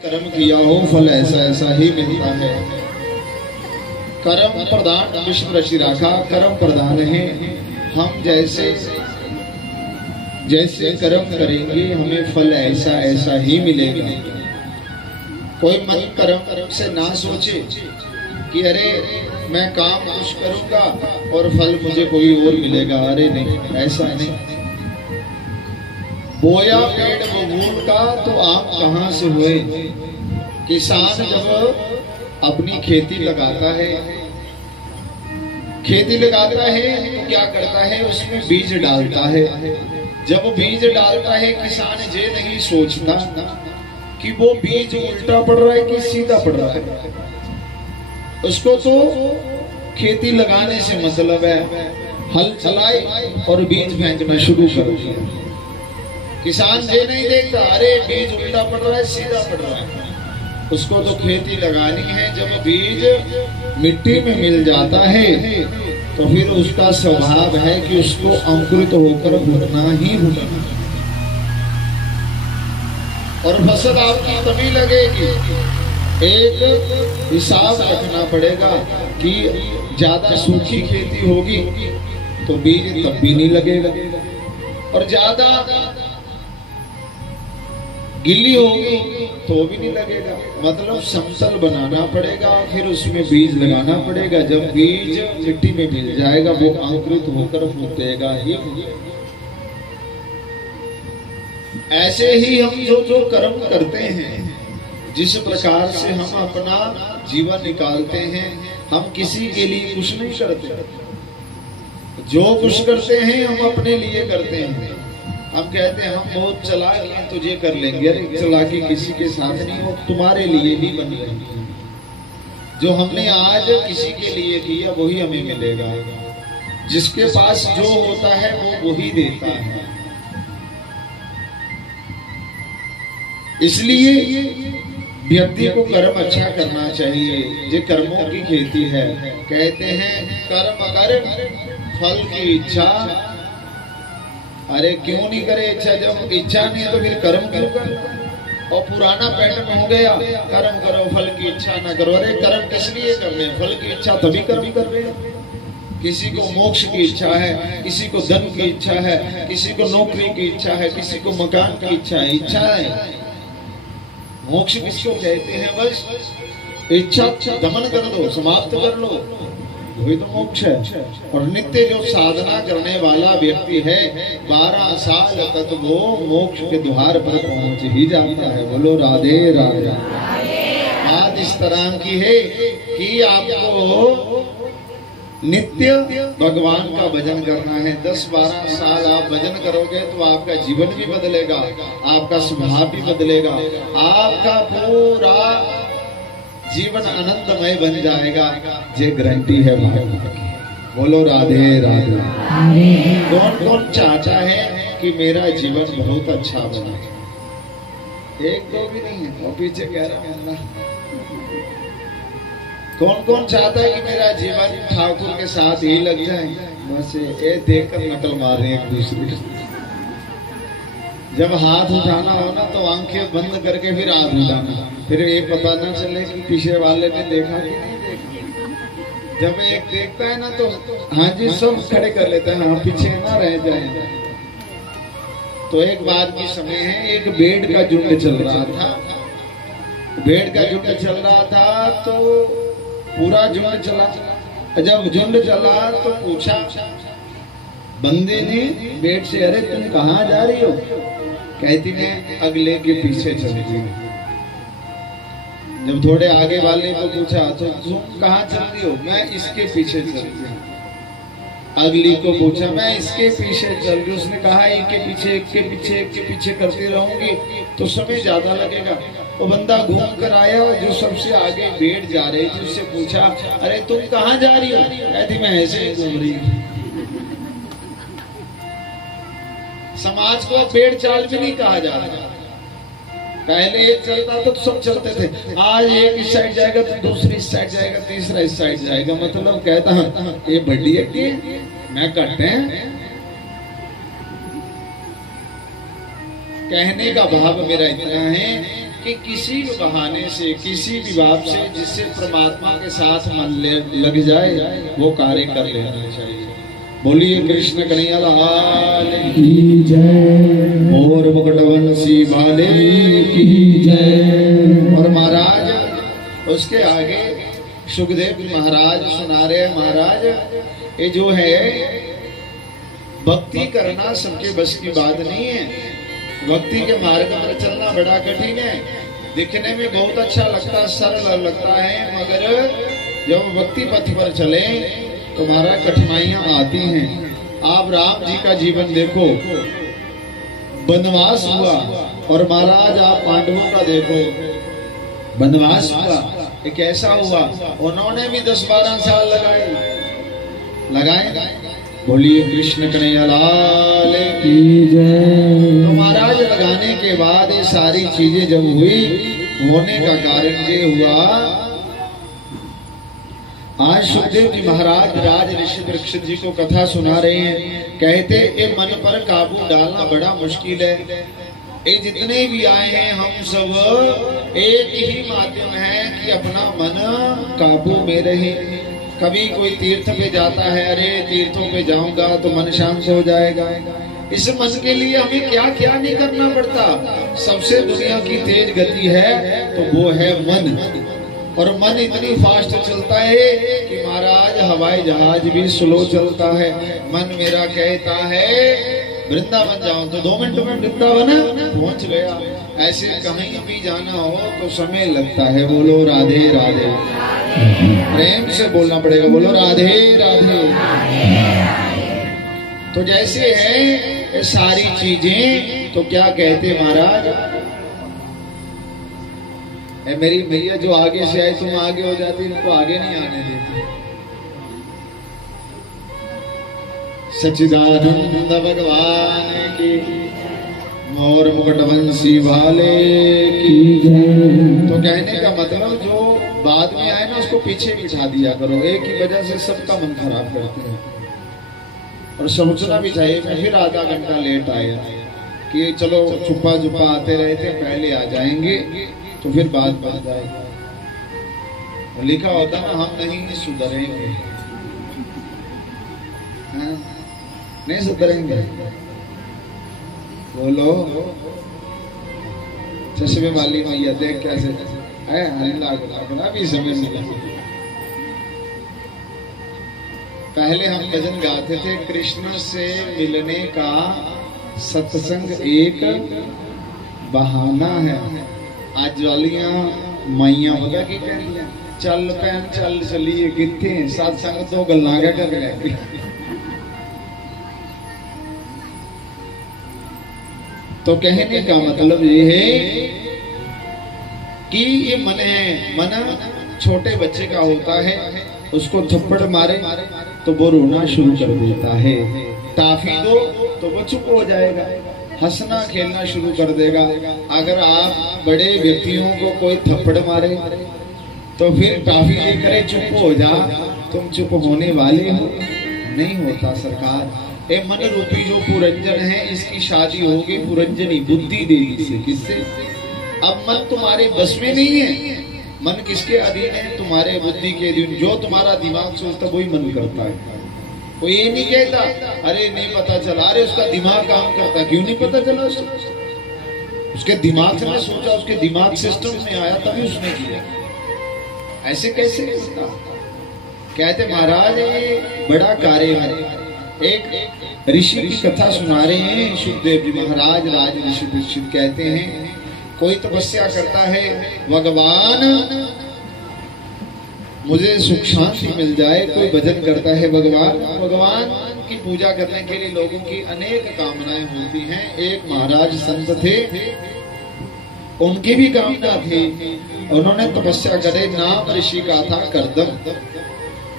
कर्म किया हो फल ऐसा ऐसा ही मिलता है। कर्म प्रधान विश्व रचि राखा, कर्म प्रधान है। हम जैसे जैसे कर्म करेंगे हमें फल ऐसा ऐसा ही मिलेगा। कोई मन कर्म से ना सोचे कि अरे मैं काम कुछ करूंगा और फल मुझे कोई और मिलेगा। अरे नहीं, ऐसा नहीं। बोया पेड़ बबूल का तो आम कहाँ से हुए। किसान जब अपनी खेती लगाता है तो क्या करता है, उसमें बीज डालता है। जब बीज डालता है किसान ये नहीं सोचता कि वो बीज उल्टा पड़ रहा है कि सीधा पड़ रहा है। उसको तो खेती लगाने से मतलब है, हल चलाए और बीज फेंकना शुरू कर दिया। किसान ये नहीं देखता अरे बीज उल्टा पड़ रहा है सीधा पड़ रहा है। उसको तो खेती लगानी है। जब बीज मिट्टी में मिल जाता है तो फिर उसका स्वभाव है कि उसको अंकुरित होकर उठना ही उठना। और फसल आपकी तभी लगेगी। एक हिसाब रखना पड़ेगा कि ज्यादा सूखी खेती होगी तो बीज तब भी नहीं लगेगा, और ज्यादा गिल्ली होगी तो भी नहीं लगेगा। मतलब समतल बनाना पड़ेगा, फिर उसमें बीज लगाना पड़ेगा। जब बीज मिट्टी में मिल जाएगा वो अंकुरित होकर फूटेगा ही। ऐसे ही हम जो कर्म करते हैं, जिस प्रकार से हम अपना जीवन निकालते हैं, हम किसी के लिए कुछ नहीं करते। जो कुछ करते हैं हम अपने लिए करते हैं। हम कहते हैं हम बहुत चालाक हैं तो ये कर लेंगे। अरे चालाकी किसी के साथ नहीं हो, तुम्हारे लिए ही बन रही। जो हमने आज किसी के लिए किया वही हमें मिलेगा। जिसके पास जो होता है वो वही देता है। इसलिए व्यक्ति को कर्म अच्छा करना चाहिए। ये कर्मों की खेती है। कहते हैं कर्म कर फल की इच्छा। अरे क्यों नहीं करे इच्छा? जब इच्छा नहीं है तो फिर कर्म क्यों कर? और पुराना पैटर्न हो गया, कर्म करो फल की इच्छा ना करो। अरे कर्म किस लिए करने? फल की इच्छा तभी कर्म कर रहे हैं। किसी को मोक्ष की इच्छा है, किसी को धन की इच्छा है, किसी को नौकरी की इच्छा है, किसी को मकान की इच्छा है। इच्छा है। मोक्ष किसको कहते हैं? बस इच्छा दमन कर दो, समाप्त कर लो, वही तो मोक्ष है। और नित्य जो साधना करने वाला व्यक्ति है 12 साल तक वो मोक्ष के द्वार पर पहुंच ही जाता है। बोलो राधे राधे। बात इस तरह की है कि आपको नित्य भगवान का भजन करना है। 10-12 साल आप भजन करोगे तो आपका जीवन भी बदलेगा, आपका स्वभाव भी बदलेगा, आपका पूरा जीवन आनंदमय बन जाएगा। ये गारंटी है भाई। बोलो राधे राधे। कौन कौन चाहता है कि मेरा जीवन बहुत अच्छा बने? एक दो भी नहीं है, वो पीछे कह रहा हूँ। कौन कौन चाहता है कि मेरा जीवन ठाकुर के साथ ही लग जाए? बस ये देखकर नकल मार रहे हैं एक दूसरे। जब हाथ उठाना हो ना तो आंखें बंद करके फिर हाथ उठाना, फिर ये पता ना चले कि पीछे वाले ने देखा कि नहीं देखा। जब एक देखता है ना तो हाँ जी सब खड़े कर लेते हैं, हाँ पीछे ना रह जाए। तो एक बार की समय है, एक भेड़ का झुंड चल रहा था। भेड़ का झुंड चल रहा था तो पूरा झुंड चला। जब झुंड चला तो पूछा बंदे ने भेड़ से, अरे तुम कहाँ जा रही हो? कहती मैं अगले के पीछे चल रही हूँ। जब थोड़े आगे वाले को पूछा तो तुम कहाँ चल रही हो? मैं इसके पीछे चल रही हूँ। अगली को पूछा, मैं इसके पीछे चल रही हूँ। उसने कहा एक के पीछे एक के पीछे एक के पीछे करती रहूंगी तो समय ज्यादा लगेगा। वो बंदा घूम कर आया, जो सबसे आगे भेड़ जा रही थी उससे पूछा, अरे तुम कहाँ जा रही हो? कहती मैं ऐसे ही घूम रही हूँ। समाज को भेड़ चाल भी नहीं कहा जाता। पहले एक चलता तो सब चलते थे। आज एक इस साइड जाएगा तो दूसरी इस साइड जाएगा, तीसरा इस साइड जाएगा। मतलब कहता ये बड़ी है, मैं कट है। कहने का भाव मेरा इतना है कि किसी भी बहाने से, किसी भी बात से जिससे परमात्मा के साथ मन लग जाए वो कार्य कर लेना चाहिए। बोलिए कृष्ण कन्हैया लाल की जय, और मुकुटवंशी वाले की जय। और महाराज उसके आगे सुखदेव महाराज सुना रहे हैं, महाराज ये जो है भक्ति करना सबके बस की बात नहीं है। भक्ति के मार्ग पर चलना बड़ा कठिन है। दिखने में बहुत अच्छा लगता, सरल लगता है, मगर जब भक्ति पथ पर चले तो हमारा कठिनाइयां आती हैं। आप राम जी का जीवन देखो, वनवास हुआ, और महाराज आप पांडवों का देखो, वनवास हुआ, ये कैसा हुआ? उन्होंने भी 10-12 साल लगाए। बोलिए कृष्ण कन्हैया लाल की जय। तो महाराज लगाने के बाद ये सारी चीजें जब हुई, होने का कारण ये हुआ, आज सुखदेव जी महाराज राज ऋषि परीक्षित जी को कथा सुना रहे हैं। कहते ये मन पर काबू डालना बड़ा मुश्किल है। ये जितने भी आए हैं हम सब एक ही माध्यम है कि अपना मन काबू में रहे। कभी कोई तीर्थ पे जाता है, अरे तीर्थों पे जाऊंगा तो मन शांत हो जाएगा। इस मन के लिए हमें क्या क्या नहीं करना पड़ता। सबसे दुनिया की तेज गति है तो वो है मन, और मन इतनी फास्ट चलता है कि महाराज हवाई जहाज भी स्लो चलता है। मन मेरा कहता है वृंदावन जाऊं तो 2 मिनट में वृंदावन पहुंच गया। ऐसे कहीं भी जाना हो तो समय लगता है। बोलो राधे राधे, प्रेम से बोलना पड़ेगा, बोलो राधे राधे। तो जैसे है ये सारी चीजें, तो क्या कहते महाराज, मेरी मैया जो आगे से आई तुम आगे हो जाती, इनको आगे नहीं आने देती। सच्चिदानंद भगवान की, मोर मुकुटवंशी वाले की जय। तो कहने का मतलब जो बाद में आए ना उसको पीछे बिठा दिया करो। एक ही वजह से सबका मन खराब करते हैं। और सोचना भी चाहिए। मैं फिर आधा घंटा लेट आया कि चलो छुपा छुपा आते रहे थे, पहले आ जाएंगे तो फिर बात बन जाएगी। लिखा होता ना हम नहीं सुधरेंगे, नहीं सुधरेंगे। बोलो चश्मे वाली मैया देख कैसे भी समय मिला। पहले हम भजन गाते थे, कृष्ण से मिलने का सत्संग एक बहाना है। आज वालियां माइया पता की कहती चल भैन चल चलिए किथे सत्संग तो गल्लां क्या कर रहे। तो कहने का मतलब ये है कि ये मन है, मन छोटे बच्चे का होता है, उसको थप्पड़ मारे तो वो रोना शुरू कर देता है, टाफी दो तो वो चुप हो जाएगा, हंसना खेलना शुरू कर देगा। अगर आप बड़े व्यक्तियों को कोई थप्पड़ मारे तो फिर टाफी ये करे चुप हो जा, तुम चुप होने वाले हो, नहीं होता सरकार। ये मन रूपी जो पुरंजन है, इसकी शादी होगी पुरंजनी बुद्धि देवी से। किससे? अब मन तुम्हारे बस में नहीं है। मन किसके अधीन है? तुम्हारे बुद्धि के अधीन। जो तुम्हारा दिमाग सोचता वही मन करता है। कोई ये नहीं कहता अरे नहीं पता चला, अरे उसका दिमाग काम करता, क्यों नहीं पता चला? उसके दिमाग से मैं सोचा, उसके दिमाग सिस्टम में आया तभी उसने किया। ऐसे कैसे होता? कहते महाराज ये बड़ा कार्य है। एक ऋषि की कथा सुना रहे हैं सुखदेव जी महाराज। राज ऋषि परीक्षित कहते हैं कोई तपस्या करता है, भगवान मुझे सुख शांति मिल जाए। कोई भजन करता है, भगवान की पूजा करने के लिए लोगों की अनेक कामनाएं होती हैं। एक महाराज संत थे, उनकी भी कामना थी, उन्होंने तपस्या करे। नाम ऋषि का था करदम।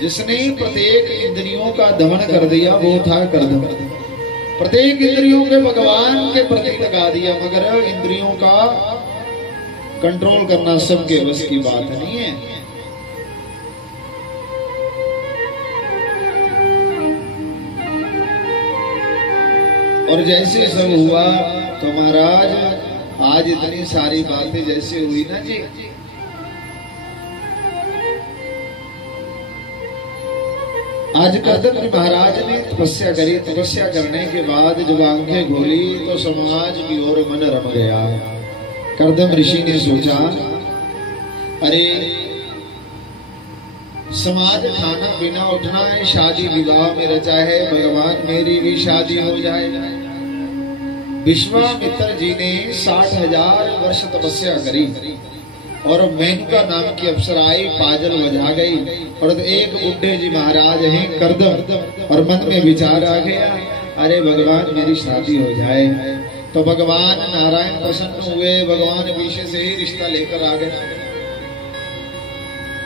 जिसने प्रत्येक इंद्रियों का दमन कर दिया वो था करदम। प्रत्येक इंद्रियों के भगवान के प्रति लगा दिया, मगर इंद्रियों का कंट्रोल करना सबके बस की बात नहीं है। और जैसे सब हुआ तो महाराज आज इतनी सारी बातें जैसे हुई ना जी, आज कर्दम जी महाराज ने तपस्या करी। तपस्या करने के बाद जब आंखें खोली तो समाज की ओर मन रम गया। कर्दम ऋषि ने सोचा, अरे समाज खाना पीना उठना है, शादी विवाह में रचा है, भगवान मेरी भी शादी हो जाए। विश्वामित्र जी ने 60,000 वर्ष तपस्या करी और मेनका नाम की अप्सराई पाजल बजा गई। और एक बुढ़े जी महाराज हैं कर्दम, और मन में विचार आ गया, अरे भगवान मेरी शादी हो जाए। तो भगवान नारायण प्रसन्न हुए, भगवान पीछे से ही रिश्ता लेकर आ गए।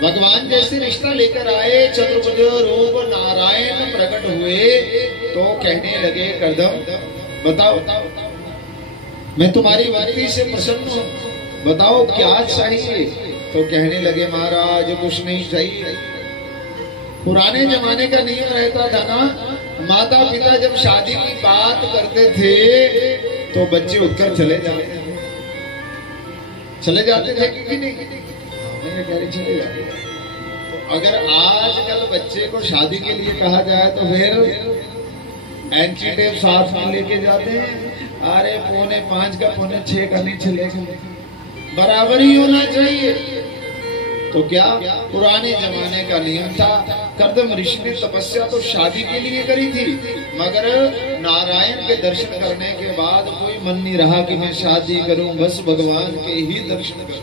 भगवान जैसे रिश्ता लेकर आए, चतुर्भुज रूप नारायण प्रकट हुए तो कहने लगे, कर्दम बताओ, मैं तुम्हारी भक्ति से प्रसन्न हूँ, बताओ क्या चाहिए। तो कहने लगे, महाराज कुछ नहीं चाहिए। पुराने जमाने का नियम रहता था ना, माता पिता जब शादी की बात करते थे तो बच्चे उठकर चले जाते थे कि नहीं? चले जाते। तो अगर आजकल बच्चे को शादी के लिए कहा जाए तो फिर एंटी टेप साथ में लेके जाते हैं। अरे 4:45 का 4:06 का नहीं चलेगा, बराबर ही होना चाहिए। तो क्या पुराने जमाने का नियम था। कर्दम ऋषि ने तपस्या तो शादी के लिए करी थी, मगर नारायण के दर्शन करने के बाद कोई मन नहीं रहा कि मैं शादी करूं, बस भगवान के ही दर्शन करूं।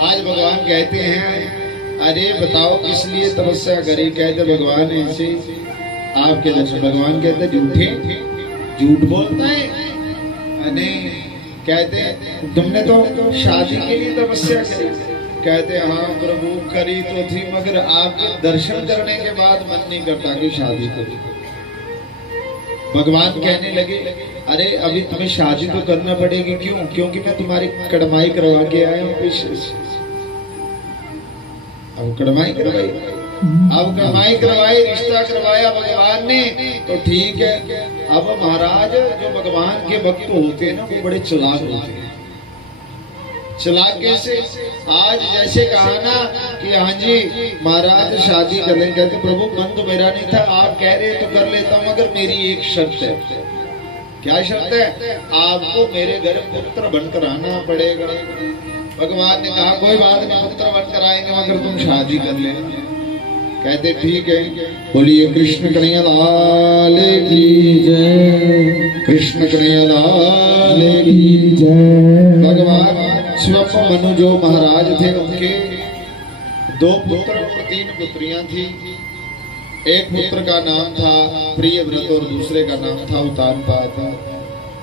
आज भगवान कहते हैं, अरे बताओ किस लिए तपस्या करी। कहते भगवान ऐसे आपके दर्शन। भगवान कहते झूठे, झूठ बोलता है। नहीं, कहते तुमने तो शादी के लिए तपस्या करी। कहते हाँ प्रभु करी तो थी, मगर आपके दर्शन करने के बाद मन नहीं करता कि शादी करी। भगवान कहने लगे, अरे अभी तुम्हें शादी तो करना पड़ेगी। क्यों? क्योंकि मैं तुम्हारी कड़माई करवा के आया हूँ पीछे से। अब कड़माई करवाई, रिश्ता करवाया भगवान ने, तो ठीक है। अब महाराज जो भगवान के भक्त होते हैं ना, वो बड़े चालाक होते हैं। चालाक कैसे? आज जैसे कहा ना कि हाँ जी महाराज शादी कर लें। कहते प्रभु मन तो मेरा नहीं था, आप कह रहे तो कर लेता हूँ, मगर मेरी एक शर्त है। क्या शर्त है? आपको मेरे घर पुत्र बनकर आना पड़ेगा। भगवान ने कहा कोई बात नहीं, पुत्र बनकर आएंगे, मगर तुम शादी कर लेना। कहते ठीक है। बोलिए कृष्ण कन्हैया लाल की जय, कृष्ण कन्हैया लाल की जय। भगवान स्वयं मनु जो महाराज थे, उनके 2 पुत्र और 3 पुत्रियां थी। एक पुत्र का नाम था प्रियव्रत और दूसरे का नाम था उत्तानपाद।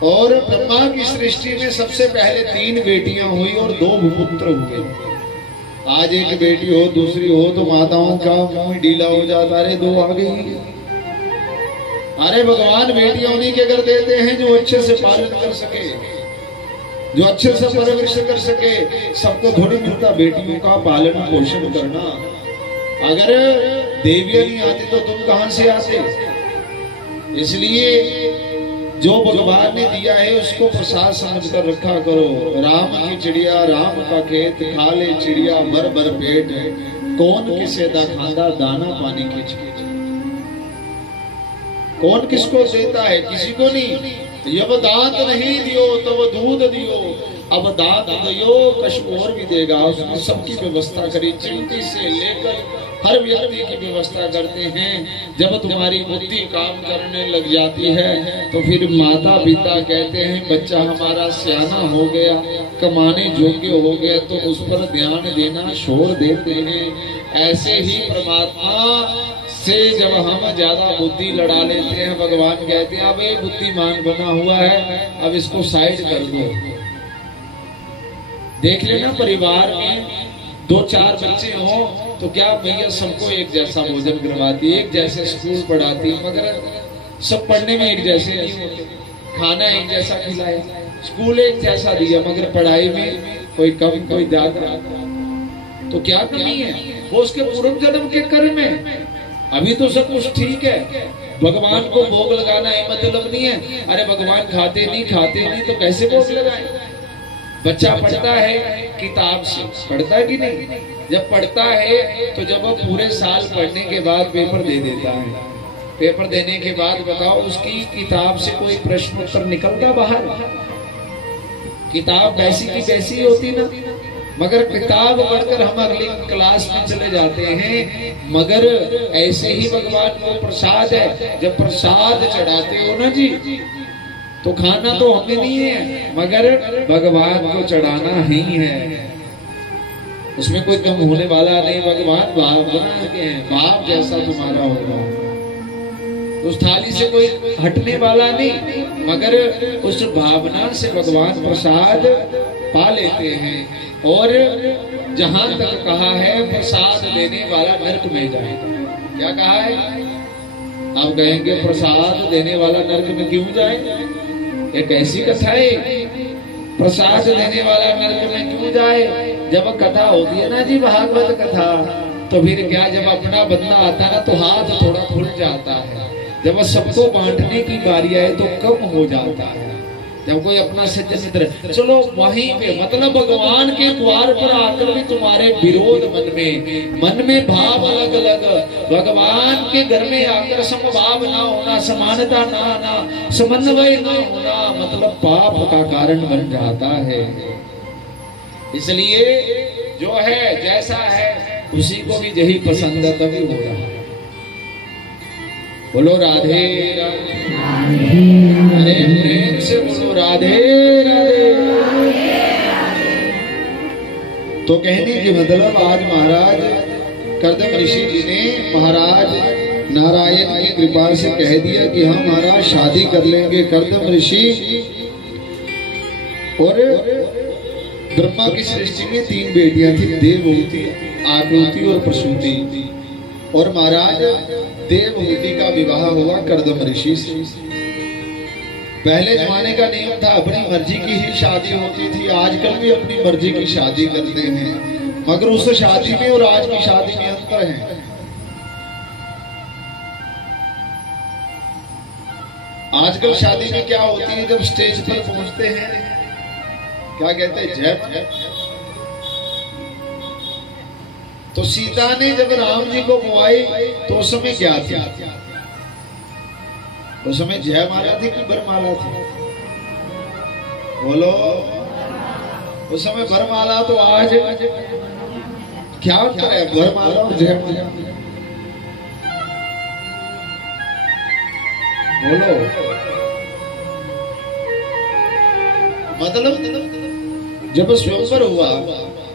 और ब्रह्मा की सृष्टि में सबसे पहले 3 बेटियां हुई और 2 पुत्र हुए। आज एक बेटी हो, दूसरी हो तो माताओं का मुंह ढीला हो जाता, अरे 2 आ गई। अरे भगवान बेटियां उन्हीं के घर देते हैं जो अच्छे से पालन कर सके, जो अच्छे से परवरिश कर सके। सबको थोड़ी मिलता बेटियों का पालन पोषण करना। अगर देवियां नहीं आती तो तुम कहां से आते? इसलिए जो भगवान ने दिया है उसको प्रसाद समझ कर रखा करो। राम की चिड़िया राम का खेत, खा ले चिड़िया भर भर पेट, कौन किसे दा खांदा दाना पानी की चीज। कौन किसको देता है? किसी को नहीं। जब दांत नहीं दियो तब दूध दियो, अब दांत दियो कछु और भी देगा। उसने सबकी व्यवस्था करी, चिंटी से लेकर हर व्यक्ति की व्यवस्था करते हैं। जब तुम्हारी बुद्धि काम करने लग जाती है तो फिर माता पिता कहते हैं बच्चा हमारा सियाना हो गया, कमाने योग्य हो गया, तो उस पर ध्यान देना छोड़ देते हैं। ऐसे ही परमात्मा से जब हम ज्यादा बुद्धि लड़ा लेते हैं, भगवान कहते हैं अब ये बुद्धिमान बना हुआ है, अब इसको साइड कर दो। देख लेना परिवार में 2-4 बच्चे हों तो क्या भैया सबको एक जैसा भोजन करवाती, एक जैसे स्कूल पढ़ाती, मगर सब पढ़ने में एक जैसे नहीं होते। खाना एक जैसा खिलाए, स्कूल एक जैसा दिया, मगर पढ़ाई में कोई कम कोई ज्यादा। तो क्या कमी है? वो उसके पूर्व जन्म के कर्म है। अभी तो सब कुछ ठीक है, भगवान को भोग लगाना है मतलब नहीं है। अरे भगवान खाते नहीं तो कैसे भोग लगाए। बच्चा पढ़ता है किताब से, पढ़ता कि नहीं? जब पढ़ता है तो जब वो पूरे साल पढ़ने के बाद पेपर दे देता है, पेपर देने के बाद बताओ उसकी किताब से कोई प्रश्न उत्तर निकलता बाहर? किताब वैसी की वैसी होती ना। मगर किताब पढ़कर हम अगली क्लास में चले जाते हैं। मगर ऐसे ही भगवान को प्रसाद है, जब प्रसाद चढ़ाते हो ना जी, तो खाना तो हमें नहीं है मगर भगवान को चढ़ाना ही है। उसमें कोई कम होने वाला नहीं। भगवान बाप बना के हैं, बाप जैसा तुम्हारा होगा। उस थाली से कोई हटने वाला नहीं, मगर उस भावना से भगवान प्रसाद पा लेते हैं। और जहां तक कहा है प्रसाद देने वाला नरक में जाएगा। क्या कहा है? आप कहेंगे प्रसाद देने वाला नरक में क्यों जाए? ये कैसी कथा है? प्रसाद देने वाला नरक में क्यों जाए? जब कथा होती है ना जी, भागवत कथा, तो फिर क्या, जब अपना बंदा आता ना तो हाथ थोड़ा खुल जाता है। जब सबको बांटने की बारी आए तो कम हो जाता है। जब कोई अपना सज्जन मित्र, चलो वहीं पे, मतलब भगवान के द्वार पर आकर भी तुम्हारे विरोध मन में भाव अलग अलग, भगवान के घर में आकर समभाव ना होना, समानता ना आना, समन्वय ना होना, मतलब पाप का कारण बन जाता है। इसलिए जो है जैसा है उसी को भी यही पसंद है, तभी हो रहा है। बोलो राधे राधे, अरे प्रेम से बोलो राधे राधे। तो कहने के मतलब आज महाराज कर्दम ऋषि जी ने महाराज नारायण की कृपा से कह दिया कि हम महाराज शादी कर लेंगे। कर्दम ऋषि और ब्रह्मा की सृष्टि में 3 बेटियां थी, देवहूति, आकृति और प्रसूति। और महाराज देवहूति का विवाह हुआ कर्दम ऋषि से। पहले जमाने का नियम था, अपनी मर्जी की ही शादी होती थी। आजकल भी अपनी मर्जी की शादी करते हैं, मगर उस शादी में और आज की शादी में अंतर है। आजकल शादी में क्या होती है, जब स्टेज पर पहुंचते हैं क्या कहते हैं, जय। तो सीता ने जब राम जी को बुआई तो उस समय क्या थी? उस समय जय माला थी कि बरमाला थी? बोलो। उस समय बरमाला, तो आज क्या होता है? बरमाला और जय माला। बोलो। मतलब जब स्वयंवर हुआ,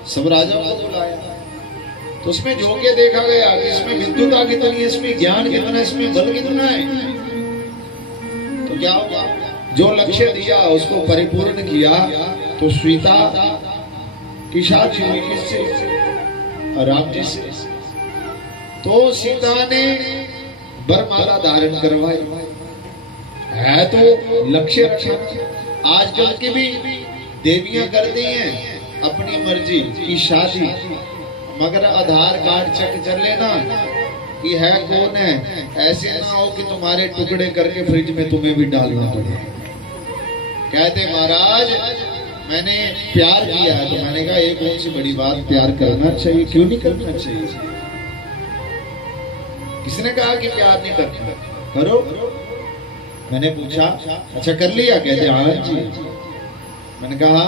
सब राजाओं को बुलाया, तो उसमें जो के देखा गया कि इसमें विद्युता कितनी है, इसमें ज्ञान कितना है, इसमें बल कितना है। तो क्या होगा? जो लक्ष्य दिया उसको परिपूर्ण किया। तो सीता की शादी हुई किससे? राम जी से। तो सीता ने बरमाला धारण करवाई, है तो लक्ष्य रखा। आजकल की भी देवियां करती हैं अपनी मर्जी की शादी, मगर आधार कार्ड चेक कर लेना कि है कौन है। ऐसे ना हो कि तुम्हारे टुकड़े करके फ्रिज में तुम्हें भी डालना पड़े। कहते महाराज मैंने प्यार किया है, तो मैंने कहा एक कौन सी बड़ी बात, प्यार करना चाहिए, क्यों नहीं करना चाहिए? किसने कहा कि प्यार नहीं करना? करो। मैंने पूछा अच्छा कर लिया? कहते हाँ जी। मैंने कहा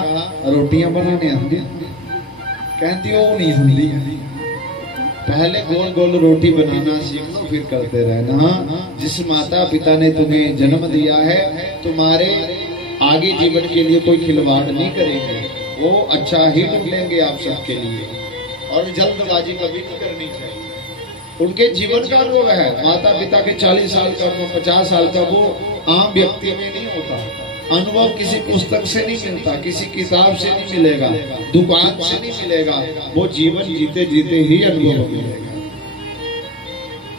रोटियां बनाने आती? कहती वो नहीं आती। पहले गोल गोल रोटी बनाना सीख लो, फिर करते रहना। जिस माता पिता ने तुम्हें जन्म दिया है, तुम्हारे आगे जीवन के लिए कोई खिलवाड़ नहीं करेंगे, वो अच्छा ही ढूंढेंगे आप सबके लिए। और जल्दबाजी कभी नहीं करनी चाहिए। उनके जीवन का अनुभव है। माता पिता के 40 साल का, 50 साल का वो आम व्यक्ति में नहीं होता। अनुभव किसी पुस्तक से नहीं मिलता, किसी किताब से नहीं मिलेगा, दुकान से नहीं मिलेगा। वो जीवन जीते जीते ही अनुभव मिलेगा।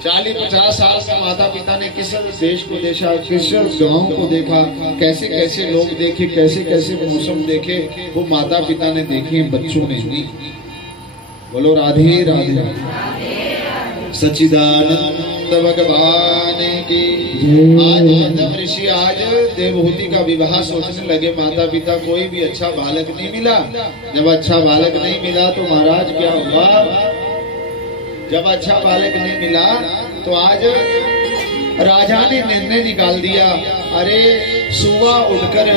40-50 साल का माता पिता ने किस देश को देखा, किस गांव को देखा, कैसे कैसे लोग देखे, कैसे कैसे मौसम देखे, वो माता पिता ने देखे, बच्चों ने नहीं। बोलो राधे राधे। सच्चिदानंद भगवान की। आज गंधर्व ऋषि आज देवहूति का विवाह सोचने लगे। माता पिता कोई भी अच्छा बालक नहीं मिला। जब अच्छा बालक नहीं मिला तो महाराज क्या हुआ? जब अच्छा बालक नहीं मिला तो आज राजा ने निर्णय निकाल दिया, अरे सुबह उठकर